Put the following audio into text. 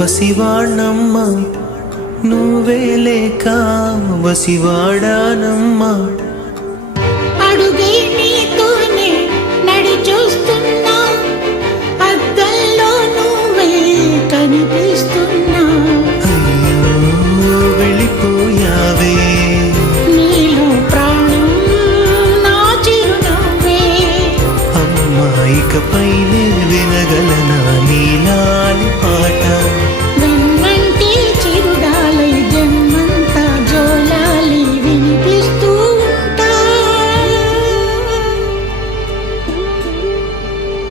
పసివాణ్ణమ్మా నువ్వే లేక వసివాడానమ్మా. అడుగే నీతోనే నడి చూస్తున్నా, అద్దంలో నువ్వే కనిపిస్తున్నా. అయ్యో వెళ్ళిపోయావే, నీలో ప్రాణం నా చిరునవ్వే. అమ్మాయికపైనే వినగలనా నీలాలి పాట.